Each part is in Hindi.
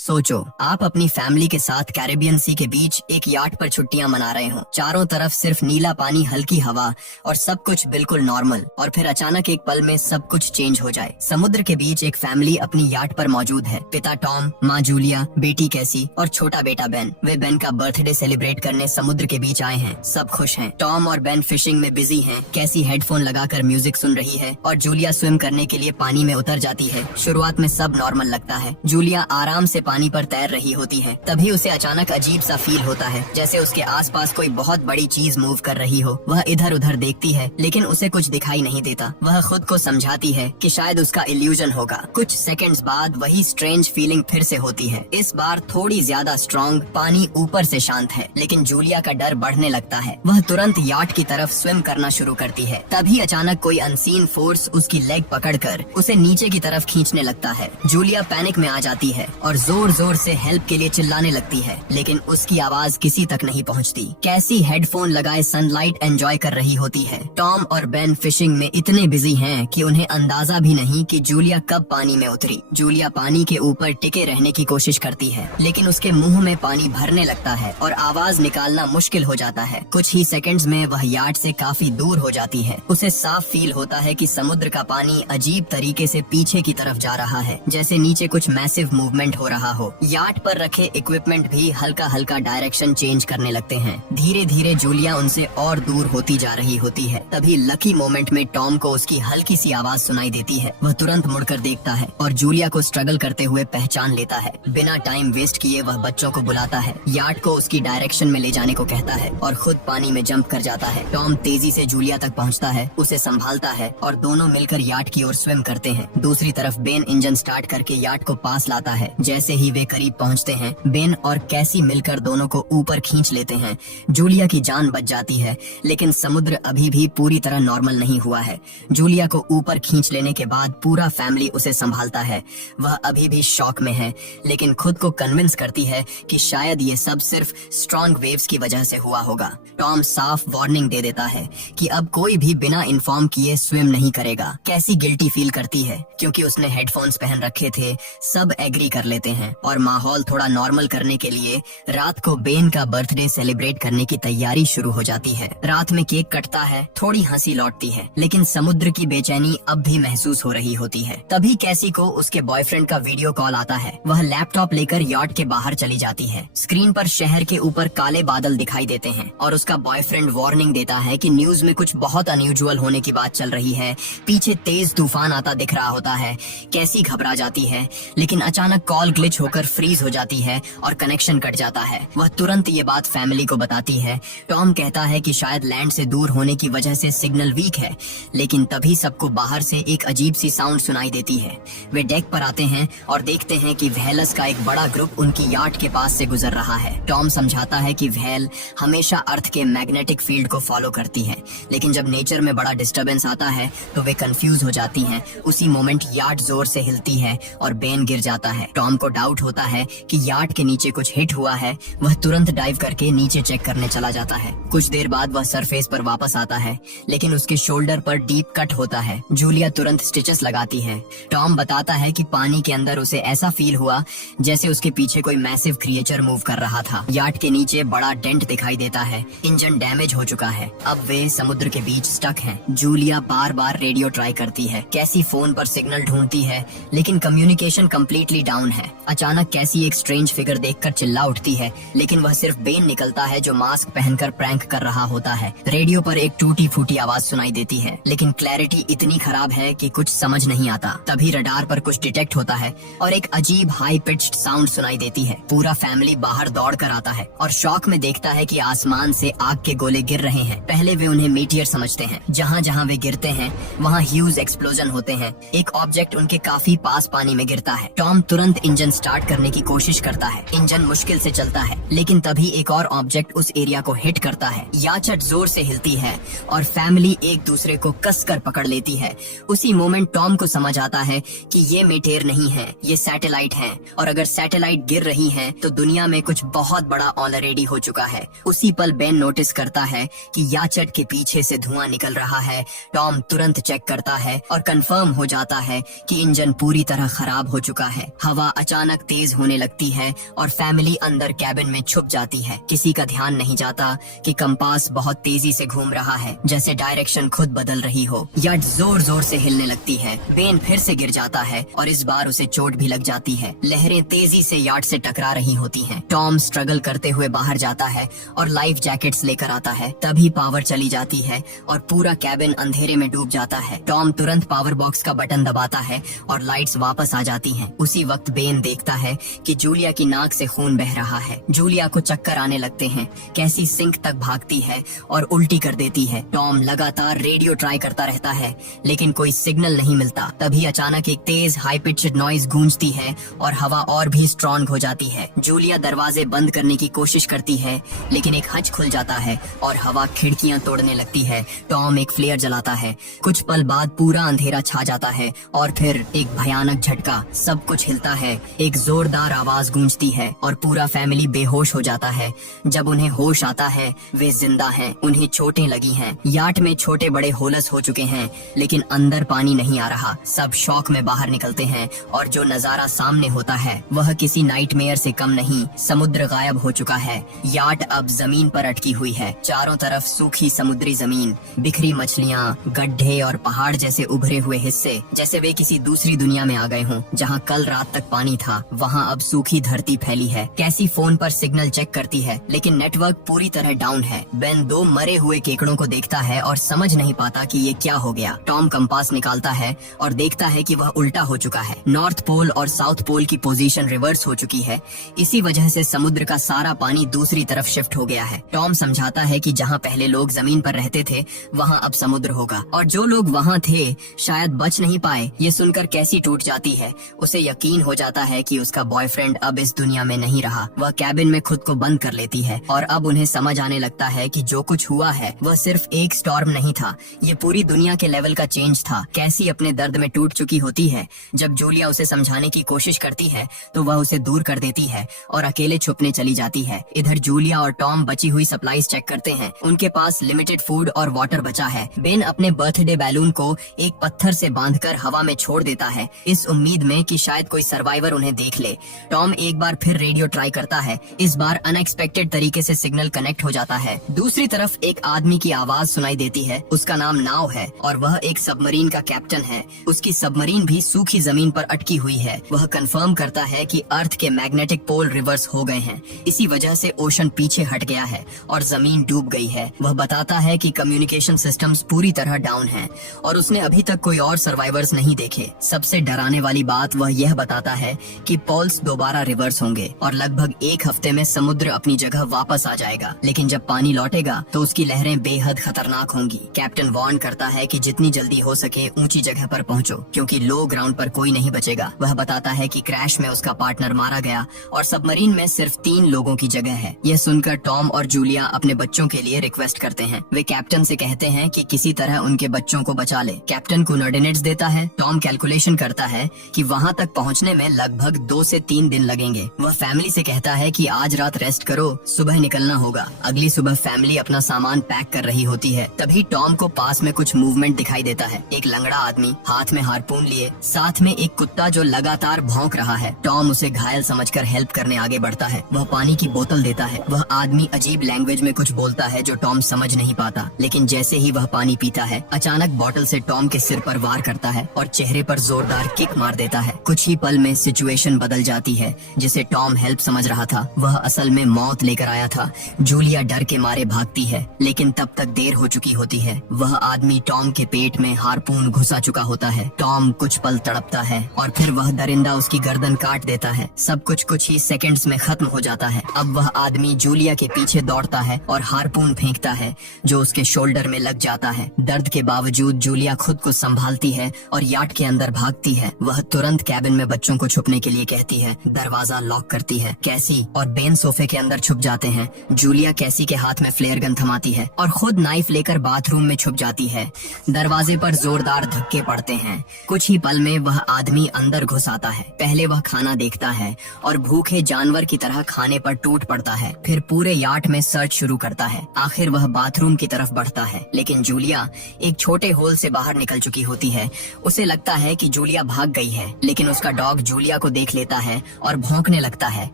सोचो, आप अपनी फैमिली के साथ कैरेबियन सी के बीच एक याट पर छुट्टियां मना रहे हो। चारों तरफ सिर्फ नीला पानी, हल्की हवा और सब कुछ बिल्कुल नॉर्मल। और फिर अचानक एक पल में सब कुछ चेंज हो जाए। समुद्र के बीच एक फैमिली अपनी याट पर मौजूद है। पिता टॉम, माँ जूलिया, बेटी कैसी और छोटा बेटा बेन। वे बेन का बर्थडे सेलिब्रेट करने समुद्र के बीच आए हैं। सब खुश हैं। टॉम और बेन फिशिंग में बिजी हैं। कैसी हेडफोन लगाकर म्यूजिक सुन रही है और जूलिया स्विम करने के लिए पानी में उतर जाती है। शुरुआत में सब नॉर्मल लगता है। जूलिया आराम से पानी पर तैर रही होती है। तभी उसे अचानक अजीब सा फील होता है, जैसे उसके आसपास कोई बहुत बड़ी चीज मूव कर रही हो। वह इधर उधर देखती है, लेकिन उसे कुछ दिखाई नहीं देता। वह खुद को समझाती है कि शायद उसका इल्यूजन होगा। कुछ सेकंड्स बाद वही स्ट्रेंज फीलिंग फिर से होती है। इस बार थोड़ी ज्यादा स्ट्रॉन्ग। पानी ऊपर से शांत है, लेकिन जूलिया का डर बढ़ने लगता है। वह तुरंत याट की तरफ स्विम करना शुरू करती है। तभी अचानक कोई अनसीन फोर्स उसकी लेग पकड़कर उसे नीचे की तरफ खींचने लगता है। जूलिया पैनिक में आ जाती है और जोर जोर से हेल्प के लिए चिल्लाने लगती है, लेकिन उसकी आवाज किसी तक नहीं पहुंचती। कैसी हेडफोन लगाए सनलाइट एंजॉय कर रही होती है। टॉम और बेन फिशिंग में इतने बिजी हैं कि उन्हें अंदाजा भी नहीं कि जूलिया कब पानी में उतरी। जूलिया पानी के ऊपर टिके रहने की कोशिश करती है, लेकिन उसके मुंह में पानी भरने लगता है और आवाज निकालना मुश्किल हो जाता है। कुछ ही सेकंड्स में वह याट से काफी दूर हो जाती है। उसे साफ फील होता है कि समुद्र का पानी अजीब तरीके से पीछे की तरफ जा रहा है, जैसे नीचे कुछ मैसिव मूवमेंट हो रहा हो। याट पर रखे इक्विपमेंट भी हल्का हल्का डायरेक्शन चेंज करने लगते हैं। धीरे धीरे जूलिया उनसे और दूर होती जा रही होती है। तभी लकी मोमेंट में टॉम को उसकी हल्की सी आवाज सुनाई देती है। वह तुरंत मुड़कर देखता है और जूलिया को स्ट्रगल करते हुए पहचान लेता है। बिना टाइम वेस्ट किए वह बच्चों को बुलाता है, याट को उसकी डायरेक्शन में ले जाने को कहता है और खुद पानी में जंप कर जाता है। टॉम तेजी से जूलिया तक पहुँचता है, उसे संभालता है और दोनों मिलकर याट की ओर स्विम करते हैं। दूसरी तरफ बेन इंजन स्टार्ट करके याट को पास लाता है। जैसे ही वे करीब पहुंचते हैं, बेन और कैसी मिलकर दोनों को ऊपर खींच लेते हैं। जूलिया की जान बच जाती है, लेकिन समुद्र अभी भी पूरी तरह नॉर्मल नहीं हुआ है। जूलिया को ऊपर खींच लेने के बाद पूरा फैमिली उसे संभालता है। वह अभी भी शॉक में है, लेकिन खुद को कन्विंस करती है कि शायद ये सब सिर्फ स्ट्रॉन्ग वेव्स की वजह से हुआ होगा। टॉम साफ वार्निंग दे देता है कि अब कोई भी बिना इन्फॉर्म किए स्विम नहीं करेगा। कैसी गिल्टी फील करती है क्योंकि उसने हेडफोन्स पहन रखे थे। सब एग्री कर लेते हैं और माहौल थोड़ा नॉर्मल करने के लिए रात को बेन का बर्थडे सेलिब्रेट करने की तैयारी शुरू हो जाती है। रात में केक कटता है, थोड़ी हंसी लौटती है, लेकिन समुद्र की बेचैनी अब भी महसूस हो रही होती है। तभी कैसी को उसके बॉयफ्रेंड का वीडियो कॉल आता है। वह लैपटॉप लेकर याट के बाहर चली जाती है। स्क्रीन पर शहर के ऊपर काले बादल दिखाई देते हैं और उसका बॉयफ्रेंड वार्निंग देता है कि न्यूज में कुछ बहुत अनयूजुअल होने की बात चल रही है। पीछे तेज तूफान आता दिख रहा होता है। कैसी घबरा जाती है, लेकिन अचानक कॉल ग्लिच होकर फ्रीज हो जाती है और कनेक्शन कट जाता है। वह तुरंत ये बात फैमिली को बताती है। टॉम कहता है कि शायद लैंड से दूर होने की वजह से सिग्नल वीक है, लेकिन तभी सबको बाहर से एक अजीब सी साउंड सुनाई देती है। वे डेक पर आते हैं और देखते हैं कि व्हेल्स का एक बड़ा ग्रुप उनकी याट के पास से गुजर रहा है। टॉम समझाता है कि व्हेल हमेशा अर्थ के मैग्नेटिक फील्ड को फॉलो करती है, लेकिन जब नेचर में बड़ा डिस्टर्बेंस आता है तो वे कंफ्यूज हो जाती हैं। उसी मोमेंट याट जोर से हिलती है और बेन गिर जाता है। टॉम को डाउट होता है कि याट के नीचे कुछ हिट हुआ है। वह तुरंत डाइव करके नीचे चेक करने चला जाता है। कुछ देर बाद वह सरफेस पर वापस आता है, लेकिन उसके शोल्डर पर डीप कट होता है। जूलिया तुरंत स्टिचेस लगाती है। टॉम बताता है कि पानी के अंदर उसे ऐसा फील हुआ जैसे उसके पीछे कोई मैसिव क्रिएचर मूव कर रहा था। याट के नीचे बड़ा डेंट दिखाई देता है। इंजन डैमेज हो चुका है। अब वे समुद्र के बीच स्टक हैं। जूलिया बार बार रेडियो ट्राई करती है। कैसी फोन पर सिग्नल ढूंढती है, लेकिन कम्युनिकेशन कम्प्लीटली डाउन है। अचानक कैसी एक स्ट्रेंज फिगर देखकर चिल्ला उठती है, लेकिन वह सिर्फ बेन निकलता है जो मास्क पहनकर प्रैंक कर रहा होता है। रेडियो पर एक टूटी फूटी आवाज सुनाई देती है, लेकिन क्लैरिटी इतनी खराब है कि कुछ समझ नहीं आता। तभी रडार पर कुछ डिटेक्ट होता है और एक अजीब हाई पिच्ड साउंड सुनाई देती है। पूरा फैमिली बाहर दौड़ कर आता है और शॉक में देखता है कि आसमान से आग के गोले गिर रहे हैं। पहले वे उन्हें मीटियर समझते हैं। जहाँ जहाँ वे गिरते हैं वहाँ ह्यूज एक्सप्लोजन होते हैं। एक ऑब्जेक्ट उनके काफी पास पानी में गिरता है। टॉम तुरंत इंजन स्टार्ट करने की कोशिश करता है। इंजन मुश्किल से चलता है, लेकिन तभी एक और ऑब्जेक्ट उस एरिया को हिट करता है। याचट जोर से हिलती है और फैमिली एक दूसरे को कसकर पकड़ लेती है। उसी मोमेंट टॉम को समझ आता है कि ये मेटेर नहीं है, ये सैटेलाइट हैं, और अगर सैटेलाइट गिर रही हैं तो दुनिया में कुछ बहुत बड़ा ऑलरेडी हो चुका है। उसी पल बेन नोटिस करता है कि याचट के पीछे से धुआं निकल रहा है। टॉम तुरंत चेक करता है और कंफर्म हो जाता है कि इंजन पूरी तरह खराब हो चुका है। हवा अचानक अचानक तेज होने लगती है और फैमिली अंदर कैबिन में छुप जाती है। किसी का ध्यान नहीं जाता कि कंपास बहुत तेजी से घूम रहा है, जैसे डायरेक्शन खुद बदल रही हो। याट जोर जोर से हिलने लगती है। बेन फिर से गिर जाता है और इस बार उसे चोट भी लग जाती है। लहरें तेजी से याट से टकरा रही होती हैं। टॉम स्ट्रगल करते हुए बाहर जाता है और लाइफ जैकेट्स लेकर आता है। तभी पावर चली जाती है और पूरा कैबिन अंधेरे में डूब जाता है। टॉम तुरंत पावर बॉक्स का बटन दबाता है और लाइट्स वापस आ जाती हैं। उसी वक्त बेन देखता है कि जूलिया की नाक से खून बह रहा है। जूलिया को चक्कर आने लगते हैं। कैसी सिंक तक भागती है और उल्टी कर देती है। टॉम लगातार रेडियो ट्राई करता रहता है लेकिन कोई सिग्नल नहीं मिलता। तभी अचानक एक तेज हाई पिच्ड नॉइज गूंजती है और हवा और भी स्ट्रॉन्ग हो जाती है। जूलिया दरवाजे बंद करने की कोशिश करती है लेकिन एक हच खुल जाता है और हवा खिड़कियां तोड़ने लगती है। टॉम एक फ्लेयर जलाता है। कुछ पल बाद पूरा अंधेरा छा जाता है और फिर एक भयानक झटका। सब कुछ हिलता है। एक जोरदार आवाज गूंजती है और पूरा फैमिली बेहोश हो जाता है। जब उन्हें होश आता है वे जिंदा हैं। उन्हें चोटें लगी हैं। याट में छोटे बड़े होलस हो चुके हैं लेकिन अंदर पानी नहीं आ रहा। सब शॉक में बाहर निकलते हैं और जो नजारा सामने होता है वह किसी नाइटमेयर से कम नहीं। समुद्र गायब हो चुका है। याट अब जमीन पर अटकी हुई है। चारों तरफ सूखी समुद्री जमीन, बिखरी मछलियाँ, गड्ढे और पहाड़ जैसे उभरे हुए हिस्से, जैसे वे किसी दूसरी दुनिया में आ गए हों। जहाँ कल रात तक पानी था वहाँ अब सूखी धरती फैली है। कैसी फोन पर सिग्नल चेक करती है लेकिन नेटवर्क पूरी तरह डाउन है। बेन दो मरे हुए केकड़ों को देखता है और समझ नहीं पाता कि ये क्या हो गया। टॉम कंपास निकालता है और देखता है कि वह उल्टा हो चुका है। नॉर्थ पोल और साउथ पोल की पोजीशन रिवर्स हो चुकी है। इसी वजह से समुद्र का सारा पानी दूसरी तरफ शिफ्ट हो गया है। टॉम समझाता है कि जहाँ पहले लोग जमीन पर रहते थे वहाँ अब समुद्र होगा और जो लोग वहाँ थे शायद बच नहीं पाए। ये सुनकर कैसी टूट जाती है। उसे यकीन हो जाता है कि उसका बॉयफ्रेंड अब इस दुनिया में नहीं रहा। वह कैबिन में खुद को बंद कर लेती है और अब उन्हें समझ आने लगता है कि जो कुछ हुआ है वह सिर्फ एक स्टॉर्म नहीं था, ये पूरी दुनिया के लेवल का चेंज था। कैसी अपने दर्द में टूट चुकी होती है। जब जूलिया उसे समझाने की कोशिश करती है तो वह उसे दूर कर देती है और अकेले छुपने चली जाती है। इधर जूलिया और टॉम बची हुई सप्लाईज चेक करते हैं। उनके पास लिमिटेड फूड और वाटर बचा है। बेन अपने बर्थडे बैलून को एक पत्थर से बांधकर हवा में छोड़ देता है, इस उम्मीद में कि शायद कोई सर्वाइवर उन्हें देख ले। टॉम एक बार फिर रेडियो ट्राई करता है। इस बार अनएक्सपेक्टेड तरीके से सिग्नल कनेक्ट हो जाता है। दूसरी तरफ एक आदमी की आवाज सुनाई देती है। उसका नाम नाव है और वह एक सबमरीन का कैप्टन है। उसकी सबमरीन भी सूखी जमीन पर अटकी हुई है। वह कंफर्म करता है कि अर्थ के मैग्नेटिक पोल रिवर्स हो गए हैं। इसी वजह से ओशन पीछे हट गया है और जमीन डूब गई है। वह बताता है कि कम्युनिकेशन सिस्टम्स पूरी तरह डाउन हैं और उसने अभी तक कोई और सर्वाइवर्स नहीं देखे। सबसे डराने वाली बात वह यह बताता है कि पोल्स दोबारा रिवर्स होंगे और लगभग एक हफ्ते में समुद्र अपनी जगह वापस आ जाएगा। लेकिन जब पानी लौटेगा तो उसकी लहरें बेहद खतरनाक होंगी। कैप्टन वार्न करता है कि जितनी जल्दी हो सके ऊंची जगह पर पहुंचो क्योंकि लो ग्राउंड पर कोई नहीं बचेगा। वह बताता है कि क्रैश में उसका पार्टनर मारा गया और सबमरीन में सिर्फ 3 लोगों की जगह है। यह सुनकर टॉम और जूलिया अपने बच्चों के लिए रिक्वेस्ट करते हैं। वे कैप्टन से कहते हैं कि किसी तरह उनके बच्चों को बचा ले। कैप्टन कोऑर्डिनेट्स देता है। टॉम कैलकुलेशन करता है कि वहाँ तक पहुँचने में लगभग 2 से 3 दिन लगेंगे। वह फैमिली से कहता है कि आज रात रेस्ट करो, सुबह निकलना होगा। अगली सुबह फैमिली अपना सामान पैक कर रही होती है। तभी टॉम को पास में कुछ मूवमेंट दिखाई देता है। एक लंगड़ा आदमी हाथ में हार्पून लिए, साथ में एक कुत्ता जो लगातार भौंक रहा है। टॉम उसे घायल समझकर हेल्प करने आगे बढ़ता है। वह पानी की बोतल देता है। वह आदमी अजीब लैंग्वेज में कुछ बोलता है जो टॉम समझ नहीं पाता, लेकिन जैसे ही वह पानी पीता है अचानक बॉटल से टॉम के सिर पर वार करता है और चेहरे पर जोरदार किक मार देता है। कुछ ही पल में सिचुएशन बदल जाती है। जिसे टॉम हेल्प समझ रहा था वह असल में मौत लेकर आया था। जूलिया डर के मारे भागती है लेकिन तब तक देर हो चुकी होती है। वह आदमी टॉम के पेट में हार्पून घुसा चुका होता है। टॉम कुछ पल तड़पता है और फिर वह दरिंदा उसकी गर्दन काट देता है। सब कुछ ही सेकंड्स में खत्म हो जाता है। अब वह आदमी जूलिया के पीछे दौड़ता है और हार्पून फेंकता है जो उसके शोल्डर में लग जाता है। दर्द के बावजूद जूलिया खुद को संभालती है और याट के अंदर भागती है। वह तुरंत कैबिन में बच्चों को छुपने के लिए कहती है। दरवाजा लॉक करती है। कैसी और बेन सोफे के अंदर छुप जाते हैं। जूलिया कैसी के हाथ में फ्लेयर गन थमाती है और खुद नाइफ लेकर बाथरूम में छुप जाती है। दरवाजे पर जोरदार धक्के पड़ते हैं। कुछ ही पल में वह आदमी अंदर घुस आता है। पहले वह खाना देखता है और भूखे जानवर की तरह खाने पर टूट पड़ता है। फिर पूरे याट में सर्च शुरू करता है। आखिर वह बाथरूम की तरफ बढ़ता है लेकिन जूलिया एक छोटे होल से बाहर निकल चुकी होती है। उसे लगता है कि जूलिया भाग गई है लेकिन उसका डॉग जूलिया को को देख लेता है और भौंकने लगता है।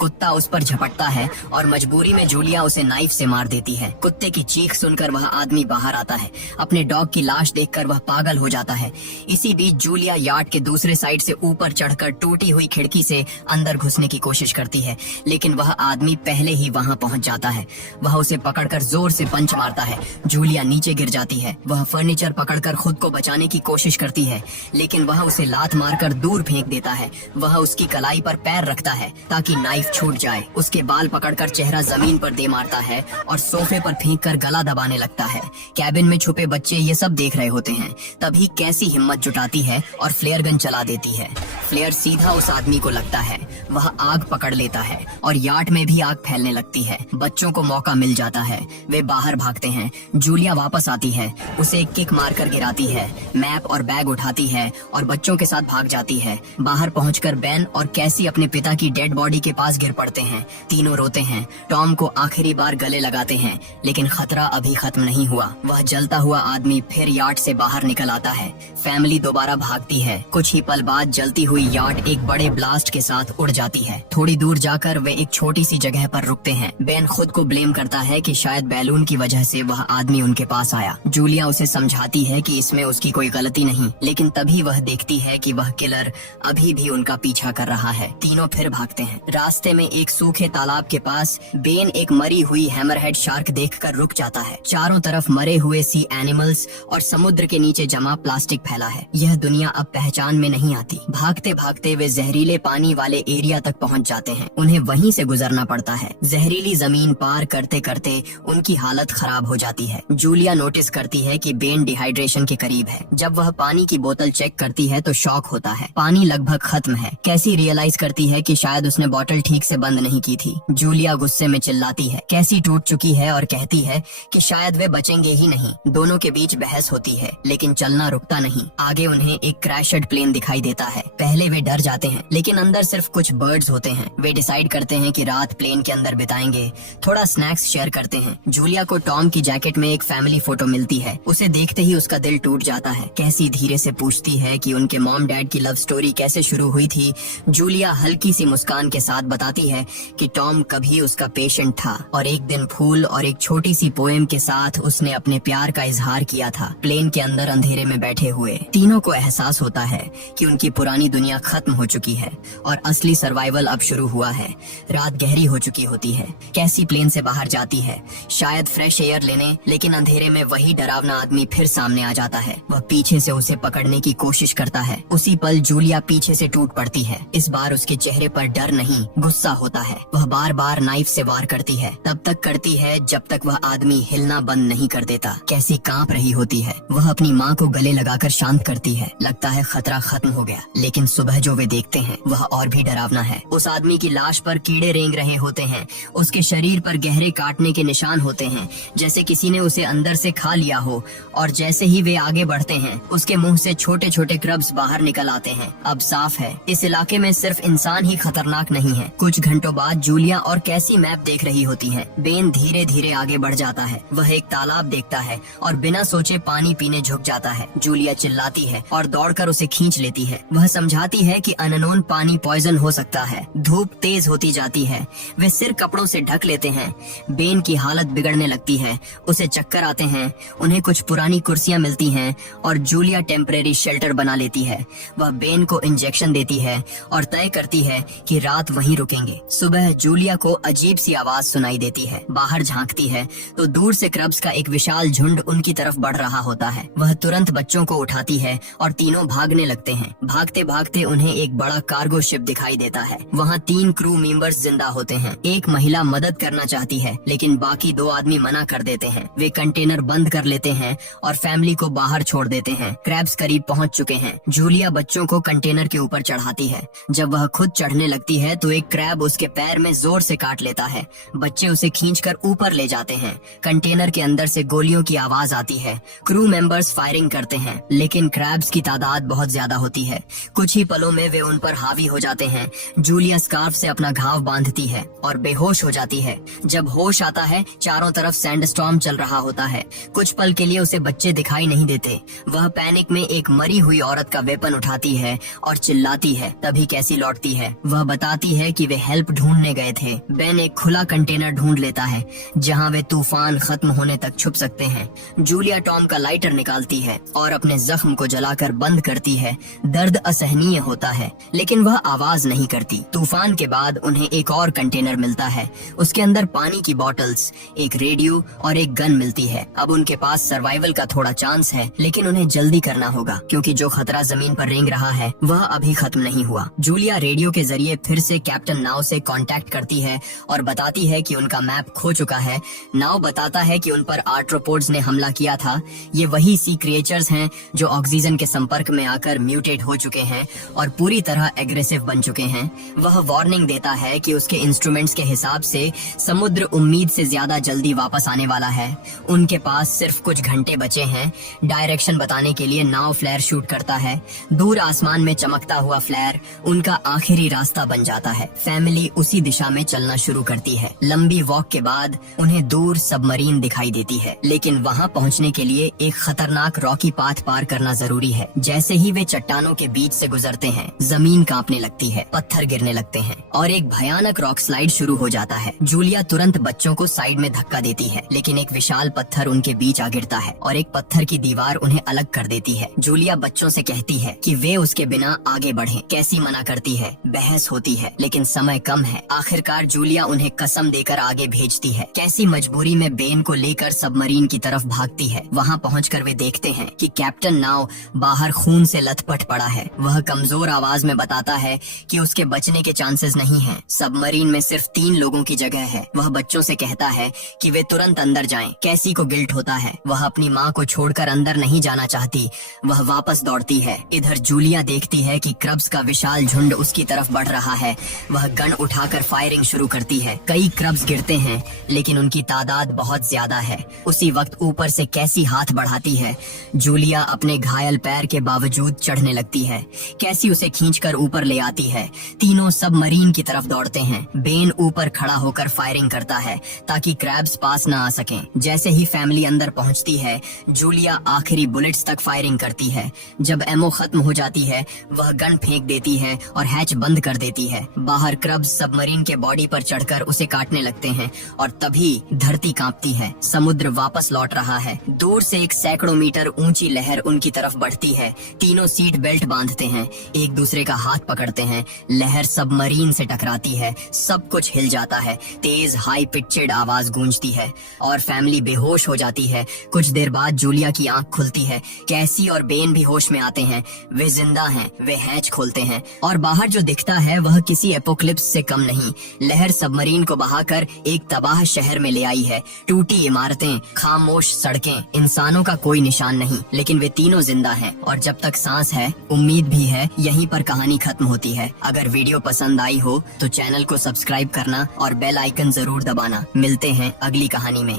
कुत्ता उस पर झपटता है और मजबूरी में जूलिया उसे नाइफ से मार देती है। कुत्ते की चीख सुनकर वह आदमी बाहर आता है। अपने डॉग की लाश देखकर वह पागल हो जाता है। इसी बीच जूलिया यार्ड के दूसरे साइड से ऊपर चढ़कर टूटी हुई खिड़की से अंदर घुसने की कोशिश करती है, लेकिन वह आदमी पहले ही वहां पहुंच जाता है। वह उसे पकड़कर जोर से पंच मारता है। जूलिया नीचे गिर जाती है। वह फर्नीचर पकड़कर खुद को बचाने की कोशिश करती है, लेकिन वह उसे लात मारकर दूर फेंक देता है। वह उसकी कलाई पर पैर रखता है ताकि नाइफ छूट जाए। उसके बाल पकड़कर चेहरा जमीन पर दे मारता है और सोफे पर फेंककर गला दबाने लगता है। कैबिन में छुपे बच्चे ये सब देख रहे होते हैं। तभी कैसी हिम्मत जुटाती है और फ्लेयर गन चला देती है। फ्लेयर सीधा उस आदमी को लगता है। वह आग पकड़ लेता है और यार्ड में भी आग फैलने लगती है। बच्चों को मौका मिल जाता है। वे बाहर भागते हैं। जूलिया वापस आती है, उसे एक किक मारकर गिराती है, मैप और बैग उठाती है और बच्चों के साथ भाग जाती है। बाहर पहुंचकर बेन और कैसी अपने पिता की डेड बॉडी के पास गिर पड़ते हैं। तीनों रोते हैं। टॉम को आखिरी बार गले लगाते हैं, लेकिन खतरा अभी खत्म नहीं हुआ। वह जलता हुआ आदमी फिर यार्ड से बाहर निकल आता है। फैमिली दोबारा भागती है। कुछ ही पल बाद जलती हुई यार्ड एक बड़े ब्लास्ट के साथ उड़ जाती है। थोड़ी दूर जाकर वे एक छोटी सी जगह पर रुकते हैं। बेन खुद को ब्लेम करता है कि शायद बैलून की वजह से वह आदमी उनके पास आया। जूलिया उसे समझाती है कि इसमें उसकी कोई गलती नहीं, लेकिन तभी वह देखती है कि वह किलर अभी भी उनका पीछा कर रहा है। तीनों फिर भागते हैं। रास्ते में एक सूखे तालाब के पास बेन एक मरी हुई हैमरहेड शार्क देखकर रुक जाता है। चारों तरफ मरे हुए सी एनिमल्स और समुद्र के नीचे जमा प्लास्टिक फैला है। यह दुनिया अब पहचान में नहीं आती। भागते भागते वे जहरीले पानी वाले एरिया तक पहुंच जाते हैं। उन्हें वहीं से गुजरना पड़ता है। जहरीली जमीन पार करते करते उनकी हालत खराब हो जाती है। जूलिया नोटिस करती है कि बेन डिहाइड्रेशन के करीब है। जब वह पानी की बोतल चेक करती है तो शॉक होता है। पानी लगभग खत्म है। कैसी रियलाइज करती है कि शायद उसने बोतल ठीक से बंद नहीं की थी। जूलिया गुस्से में चिल्लाती है। कैसी टूट चुकी है और कहती है कि शायद वे बचेंगे ही नहीं। दोनों के बीच बहस होती है, लेकिन चलना रुकता नहीं। आगे उन्हें एक क्रैशड प्लेन दिखाई देता है। पहले वे डर जाते हैं, लेकिन अंदर सिर्फ कुछ बर्ड्स होते हैं। वे डिसाइड करते हैं कि रात प्लेन के अंदर बिताएंगे। थोड़ा स्नैक्स शेयर करते हैं। जूलिया को टॉम की जैकेट में एक फैमिली फोटो मिलती है। उसे देखते ही उसका दिल टूट जाता है। कैसी धीरे से पूछती है कि उनके मॉम डैड की लव स्टोरी कैसे शुरू हुई थी। जूलिया हल्की सी मुस्कान के साथ बताती है कि टॉम कभी उसका पेशेंट था और एक दिन फूल और एक छोटी सी पोएम के साथ उसने अपने प्यार का इजहार किया था। प्लेन के अंदर अंधेरे में बैठे हुए तीनों को एहसास होता है कि उनकी पुरानी दुनिया खत्म हो चुकी है और असली सर्वाइवल अब शुरू हुआ है। रात गहरी हो चुकी होती है। कैसी प्लेन से बाहर जाती है, शायद फ्रेश एयर लेने, लेकिन अंधेरे में वही डरावना आदमी फिर सामने आ जाता है। वह पीछे से उसे पकड़ने की कोशिश करता है। उसी पल जूलिया पीछे से टूट पड़ती है। इस बार उसके चेहरे पर डर नहीं, गुस्सा होता है। वह बार बार नाइफ से वार करती है। तब तक करती है जब तक वह आदमी हिलना बंद नहीं कर देता। कैसी कांप रही होती है। वह अपनी माँ को गले लगाकर शांत करती है। लगता है खतरा खत्म हो गया, लेकिन सुबह जो वे देखते हैं वह और भी डरावना है। उस आदमी की लाश पर कीड़े रेंग रहे होते हैं। उसके शरीर पर गहरे काटने के निशान होते हैं, जैसे किसी ने उसे अंदर से खा लिया हो। और जैसे ही वे आगे बढ़ते हैं, उसके मुंह से छोटे छोटे क्रब्स बाहर निकल आते हैं। अब साफ है, इस इलाके में सिर्फ इंसान ही खतरनाक नहीं है। कुछ घंटों बाद जूलिया और कैसी मैप देख रही होती है। बेन धीरे धीरे आगे बढ़ जाता है। वह एक तालाब देखता है और बिना सोचे पानी पीने झुक जाता है। जूलिया चिल्लाती है और दौड़कर उसे खींच लेती है। वह समझाती है कि अननोन पानी पॉइजन हो सकता है। धूप तेज होती जाती है। वे सिर कपड़ों से ढक लेते हैं। बेन की हालत बिगड़ने लगती है। उसे चक्कर आते हैं। उन्हें कुछ पुरानी कुर्सियां मिलती हैं और जूलिया टेम्परेरी शेल्टर बना लेती है। वह बेन को इंजेक्शन देती है और तय करती है कि रात वहीं रुकेंगे। सुबह जूलिया को अजीब सी आवाज सुनाई देती है। बाहर झांकती है तो दूर से क्रब्स का एक विशाल झुंड उनकी तरफ बढ़ रहा होता है। वह तुरंत बच्चों को उठाती है और तीनों भागने लगते हैं। भागते भागते उन्हें एक बड़ा कार्गो शिप दिखाई देता है। वहाँ 3 क्रू मेंबर्स जिंदा होते हैं। एक महिला मदद करना चाहती है, लेकिन बाकी 2 आदमी मना कर देते हैं। वे कंटेनर बंद कर लेते हैं और फैमिली को बाहर छोड़ देते हैं। क्रैब्स करीब पहुँच चुके हैं। जूलिया बच्चों को कंटेनर के ऊपर चढ़ाती है। जब वह खुद चढ़ने लगती है तो एक क्रैब उसके पैर में जोर से काट लेता है। बच्चे उसे खींचकर ऊपर ले जाते हैं। कंटेनर के अंदर से गोलियों की आवाज आती है। क्रू मेंबर्स फायरिंग करते हैं, लेकिन क्रैब्स की तादाद बहुत ज्यादा होती है। कुछ ही पलों में वे उन पर हावी हो जाते हैं। जूलिया स्कार्फ से अपना घाव बांधती है और बेहोश हो जाती है। जब होश आता है, चारों तरफ सैंडस्टॉर्म चल रहा होता है। कुछ पल के लिए उसे बच्चे दिखाई नहीं देते। वह पैनिक में एक मरी हुई औरत का वेपन उठाती है और चिल्लाती है। तभी अभी कैसी लौटती है। वह बताती है कि वे हेल्प ढूंढने गए थे। बेन एक खुला कंटेनर ढूंढ लेता है जहां वे तूफान खत्म होने तक छुप सकते हैं। जूलिया टॉम का लाइटर निकालती है और अपने जख्म को जलाकर बंद करती है। दर्द असहनीय होता है लेकिन वह आवाज नहीं करती। तूफान के बाद उन्हें एक और कंटेनर मिलता है। उसके अंदर पानी की बॉटल्स, एक रेडियो और एक गन मिलती है। अब उनके पास सर्वाइवल का थोड़ा चांस है लेकिन उन्हें जल्दी करना होगा क्योंकि जो खतरा जमीन पर रेंग रहा है वह अभी खत्म नहीं हुआ। जूलिया रेडियो के जरिए फिर से कैप्टन नाव से कांटेक्ट करती है और बताती है कि उनका मैप खो चुका है। नाव बताता है कि उन पर आर्ट्रोपोड्स ने हमला किया था। ये वही सी क्रिएचर्स हैं जो ऑक्सीजन के संपर्क में आकर म्यूटेट हो चुके हैं और पूरी तरह एग्रेसिव बन चुके हैं। वह वार्निंग देता है कि उसके इंस्ट्रूमेंट्स के हिसाब से समुद्र उम्मीद से ज्यादा जल्दी वापस आने वाला है। उनके पास सिर्फ कुछ घंटे बचे हैं। डायरेक्शन बताने के लिए नाव फ्लेयर शूट करता है। दूर आसमान में चमकता हुआ फ्लेयर उनका आखिरी रास्ता बन जाता है। फैमिली उसी दिशा में चलना शुरू करती है। लंबी वॉक के बाद उन्हें दूर सबमरीन दिखाई देती है लेकिन वहां पहुंचने के लिए एक खतरनाक रॉकी पाथ पार करना जरूरी है। जैसे ही वे चट्टानों के बीच से गुजरते हैं जमीन कांपने लगती है, पत्थर गिरने लगते हैं और एक भयानक रॉक स्लाइड शुरू हो जाता है। जूलिया तुरंत बच्चों को साइड में धक्का देती है लेकिन एक विशाल पत्थर उनके बीच आ गिरता है और एक पत्थर की दीवार उन्हें अलग कर देती है। जूलिया बच्चों से कहती है कि वे उसके बिना आगे बढ़ें। कैसी मना करती है, बहस होती है लेकिन समय कम है। आखिरकार जूलिया उन्हें कसम देकर आगे भेजती है। कैसी मजबूरी में बेन को लेकर सबमरीन की तरफ भागती है। वहां पहुंचकर वे देखते हैं कि कैप्टन नाव बाहर खून से लथपथ पड़ा है। वह कमजोर आवाज में बताता है कि उसके बचने के चांसेस नहीं हैं। सबमरीन में सिर्फ 3 लोगों की जगह है। वह बच्चों से कहता है कि वे तुरंत अंदर जाएं। कैसी को गिल्ट होता है। वह अपनी माँ को छोड़कर अंदर नहीं जाना चाहती। वह वापस दौड़ती है। इधर जूलिया देखती है कि क्रब्स का विशाल झुंड उसकी तरफ बढ़ रहा है। वह गन उठाकर फायरिंग शुरू करती है। कई क्रब्स गिरते हैं लेकिन उनकी तादाद बहुत ज्यादा है। उसी वक्त ऊपर से कैसी हाथ बढ़ाती है। जूलिया अपने घायल पैर के बावजूद चढ़ने लगती है। कैसी उसे खींचकर ऊपर ले आती है। तीनों सबमरीन की तरफ दौड़ते हैं। बेन ऊपर खड़ा होकर फायरिंग करता है ताकि क्रैब्स पास न आ सकें। जैसे ही फैमिली अंदर पहुंचती है जूलिया आखिरी बुलेट्स तक फायरिंग करती है। जब एमो खत्म हो जाती है वह गन फेंक देती है और हैच बंद कर देती है। बाहर क्रब्स सबमरीन के बॉडी पर चढ़कर उसे काटने लगते हैं और तभी धरती कांपती है। समुद्र वापस लौट रहा है। दूर से एक सैकड़ों मीटर ऊंची लहर उनकी तरफ बढ़ती है। तीनों सीट बेल्ट बांधते हैं, एक दूसरे का हाथ पकड़ते हैं। लहर सबमरीन से टकराती है। सब कुछ हिल जाता है। तेज हाई पिचड आवाज गूंजती है और फैमिली बेहोश हो जाती है। कुछ देर बाद जूलिया की आंख खुलती है। कैसी और बेन भी होश में आते हैं। वे जिंदा हैं। वे हैच खोलते हैं और बाहर जो दिखता है वह किसी एपोक्लिप्स से कम नहीं। लहर सबमरीन को बहाकर एक तबाह शहर में ले आई है। टूटी इमारतें, खामोश सड़कें, इंसानों का कोई निशान नहीं लेकिन वे तीनों जिंदा हैं और जब तक सांस है उम्मीद भी है। यहीं पर कहानी खत्म होती है। अगर वीडियो पसंद आई हो तो चैनल को सब्सक्राइब करना और बेल आइकन जरूर दबाना। मिलते हैं अगली कहानी में।